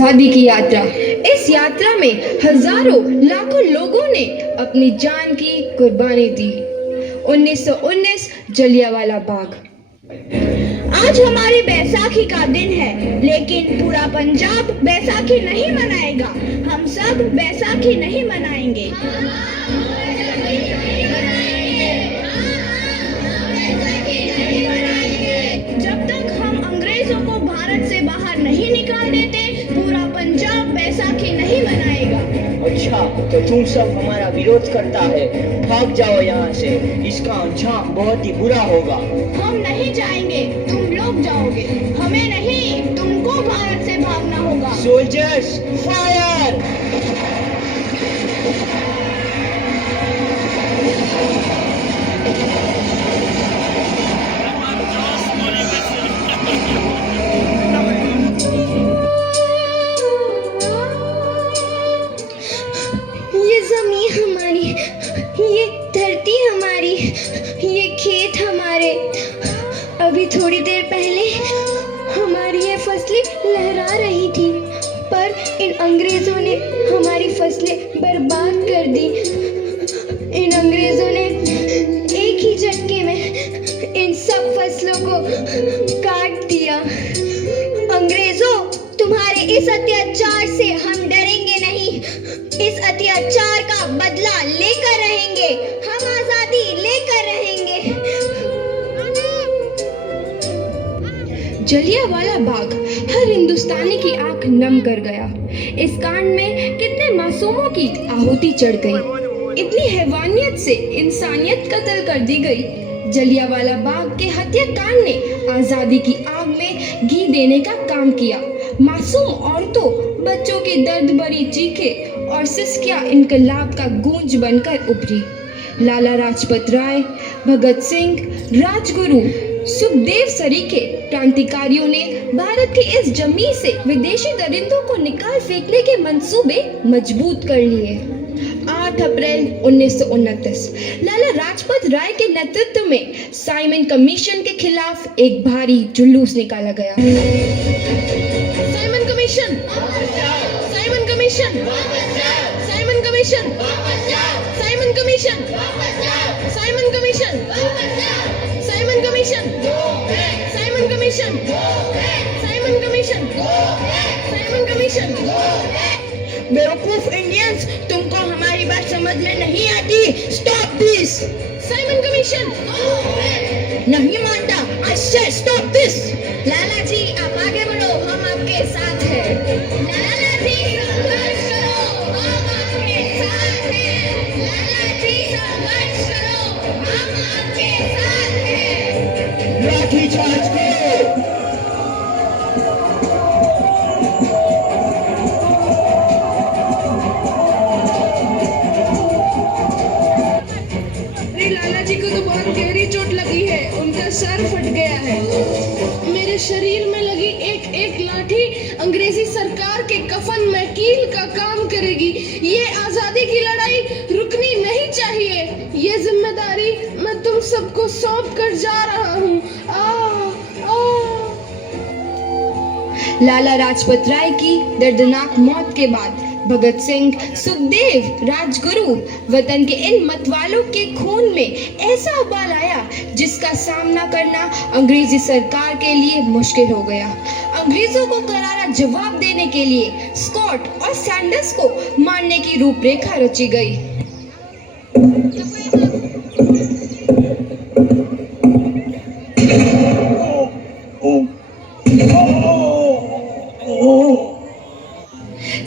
आजादी की यात्रा। इस यात्रा में हजारों लाखों लोगों ने अपनी जान की कुर्बानी दी। 1919 जलियांवाला बाग। आज हमारी बैसाखी का दिन है, लेकिन पूरा पंजाब बैसाखी नहीं मनाएगा। हम सब बैसाखी नहीं मनाएंगे। जब तक हम अंग्रेजों को भारत से बाहर नहीं निकाल देते, पूरा पंजाब बैसाखी नहीं मनाएगा। अच्छा, तो तुम सब हमारा विरोध करता है। भाग जाओ यहाँ से, इसका अंजाम बहुत ही बुरा होगा। हम नहीं जाएंगे, तुम लोग जाओगे। हमें नहीं, तुमको भारत से भागना होगा। Soldiers, fire! ये जमीन हमारी, ये धरती हमारी, ये खेत हमारे। अभी थोड़ी देर पहले हमारी ये फसलें लहरा रही थी, पर इन अंग्रेजों ने हमारी फसलें बर्बाद कर दी। इन अंग्रेजों ने एक ही झटके में इन सब फसलों को काट दिया। अंग्रेजों, तुम्हारे इस अत्याचार से हम डरेंगे नहीं। इस अत्याचार का बदला लेकर रहेंगे। हम आजादी लेकर रहेंगे। जलियांवाला बाग हर हिंदुस्तानी की आंख नम कर गया। इस कांड में कितने मासूमों की आहुति चढ़ गई। इतनी हैवानियत से इंसानियत कत्ल कर दी गई। जलियांवाला बाग के हत्याकांड ने आजादी की आग में घी देने का काम किया। मासूम औरतों, बच्चों की दर्द भरी चीखें और सिसकियां इनकलाब का गूंज बनकर उभरी। लाला लाजपत राय, भगत सिंह, राजगुरु, सुखदेव सरीखे क्रांतिकारियों ने भारत की इस जमीन से विदेशी दरिंदों को निकाल फेंकने के मंसूबे मजबूत कर लिए। 8 अप्रैल 1929 लाला लाजपत राय के नेतृत्व में साइमन कमीशन के खिलाफ एक भारी जुलूस निकाला गया। Simon commission, Simon commission, Simon commission, Simon commission, Simon commission, Simon commission, Simon commission, Simon commission, Simon commission. बेवकूफ इंडियंस, तुमको हमारी बात समझ में नहीं आती। Stop this. Simon commission. नहीं मानता। आई से स्टॉप दिस। लाला जी, आप आगे बढ़ो, हम आपके साथ हैं। लाला जी, संघर्ष करो, हम आपके साथ हैं। लाला जी, संघर्ष करो, हम आपके साथ हैं। लाठी चार्ज करो! लाला जी को तो बहुत गहरी चोट लगी है। उनका सर फट गया है। मेरे शरीर में लगी एक एक लाठी अंग्रेजी सरकार के कफन में कील का काम करेगी। ये आजादी की लड़ाई रुकनी नहीं चाहिए। ये जिम्मेदारी मैं तुम सबको सौंप कर जा रहा हूँ। लाला लाजपत राय की दर्दनाक मौत के बाद भगत सिंह, सुखदेव, राजगुरु वतन के इन मतवालों के खून में ऐसा उबाल आया जिसका सामना करना अंग्रेजी सरकार के लिए मुश्किल हो गया। अंग्रेजों को करारा जवाब देने के लिए स्कॉट और सैंडर्स को मारने की रूपरेखा रची गई।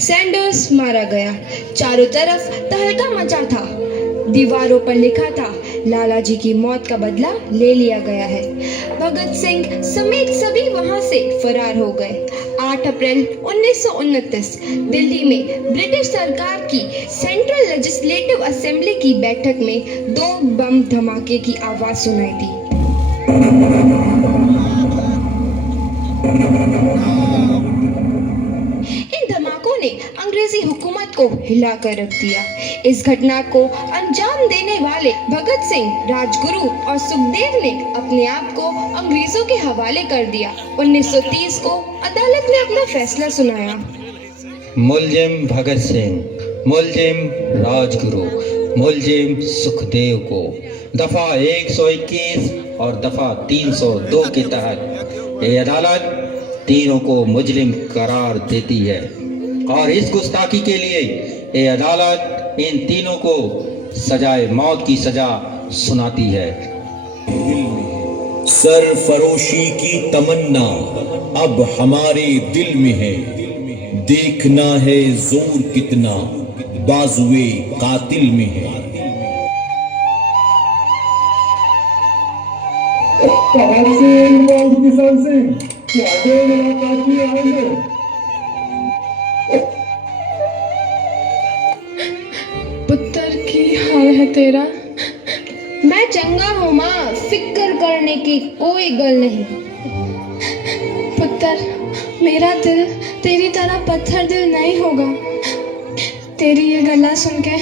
सैंडर्स मारा गया। चारों तरफ तहलका मचा था। दीवारों पर लिखा था, लाला जी की मौत का बदला ले लिया गया है। भगत सिंह समेत सभी वहां से फरार हो गए। 8 अप्रैल 1929 दिल्ली में ब्रिटिश सरकार की सेंट्रल लेजिस्लेटिव असेंबली की बैठक में 2 बम धमाके की आवाज सुनाई दी। ने अंग्रेजी हुकूमत को हिलाकर रख दिया। इस घटना को अंजाम देने वाले भगत सिंह, राजगुरु और सुखदेव ने अपने आप को अंग्रेजों के हवाले कर दिया। 1930 को अदालत ने अपना फैसला सुनाया। मुलजिम भगत सिंह, मुलजिम राजगुरु, मुलजिम सुखदेव को दफा 121 और दफा 302 के तहत ये अदालत तीनों को मुजरिम करार देती है और इस गुस्ताखी के लिए ये अदालत इन तीनों को सजाए मौत की सजा सुनाती है। सरफरोशी की तमन्ना अब हमारे दिल में है, देखना है जोर कितना बाजुए कातिल में है। पुत्र की हाल है तेरा? मैं चंगा हूँ माँ, फिक्र करने की कोई गल नहीं। पुत्र, मेरा दिल तेरी तरह पत्थर दिल नहीं होगा। तेरी ये गला सुन के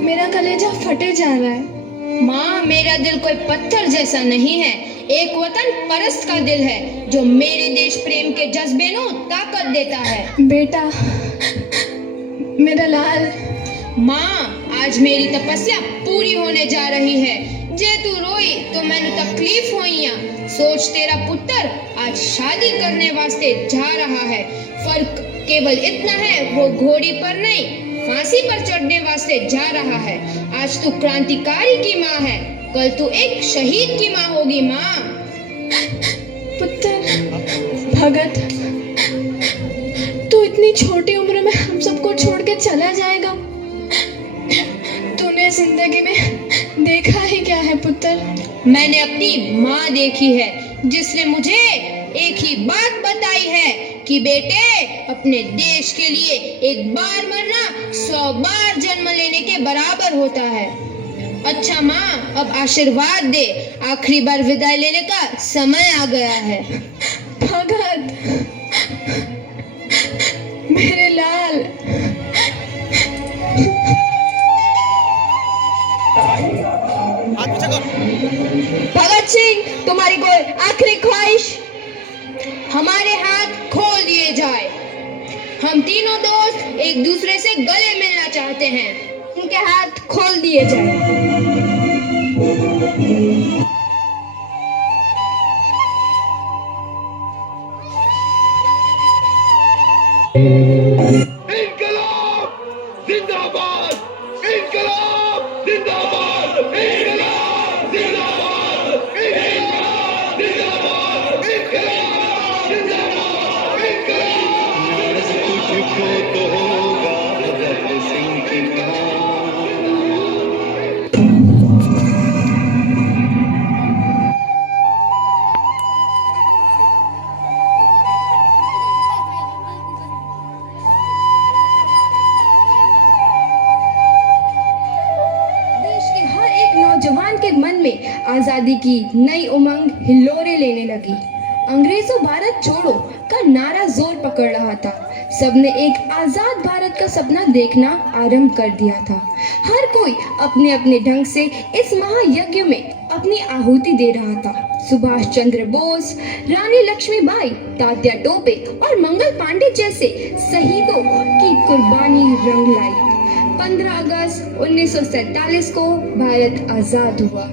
मेरा कलेजा फटे जा रहा है। माँ, मेरा दिल कोई पत्थर जैसा नहीं है, एक वतन परस्त का दिल है जो मेरे देश प्रेम के जज्बे को ताकत देता है। बेटा, मेरा लाल। माँ, आज मेरी तपस्या पूरी होने जा रही है। जे तू रोई तो मैंने तकलीफ होइया। सोच, तेरा पुत्र आज शादी करने वास्ते जा रहा है। फर्क केवल इतना है, वो घोड़ी पर नहीं फांसी पर चढ़ने वास्ते जा रहा है। आज तू क्रांतिकारी की माँ है, कल तू एक शहीद की माँ होगी। माँ, पुत्र भगत, तू इतनी छोटी उम्र में हम सबको छोड़ के चला जाएगा? तूने जिंदगी में देखा ही क्या है पुत्र? मैंने अपनी माँ देखी है जिसने मुझे एक ही बात बताई है कि बेटे, अपने देश के लिए एक बार मरना 100 बार जन्म लेने के बराबर होता है। अच्छा माँ, अब आशीर्वाद दे, आखिरी बार विदाई लेने का समय आ गया है। भगत, मेरे लाल। भगत सिंह, तुम्हारी कोई आखिरी ख्वाहिश? हमारे हाथ खोल दिए जाए। हम तीनों दोस्त एक दूसरे से गले मिलना चाहते हैं। उनके हाथ खोल दिए जाए। इनकलाब जिंदाबाद, इनकलाब जिंदाबाद, इनकलाब जिंदाबाद, इनकलाब जिंदाबाद, इनकलाब जिंदाबाद, इनकलाब। तुझको तो होगा भगत सिंह की नौजवान के मन में आजादी की नई उमंग हिलोरे लेने लगी। अंग्रेजों भारत छोड़ो का नारा जोर पकड़ रहा था। सबने एक आजाद भारत का सपना देखना आरंभ कर दिया था। हर कोई अपने अपने ढंग से इस महायज्ञ में अपनी आहुति दे रहा था। सुभाष चंद्र बोस, रानी लक्ष्मीबाई, तात्या टोपे और मंगल पांडे जैसे शहीदों की कुर्बानी रंग लाई। 15 अगस्त 1947 को भारत आजाद हुआ।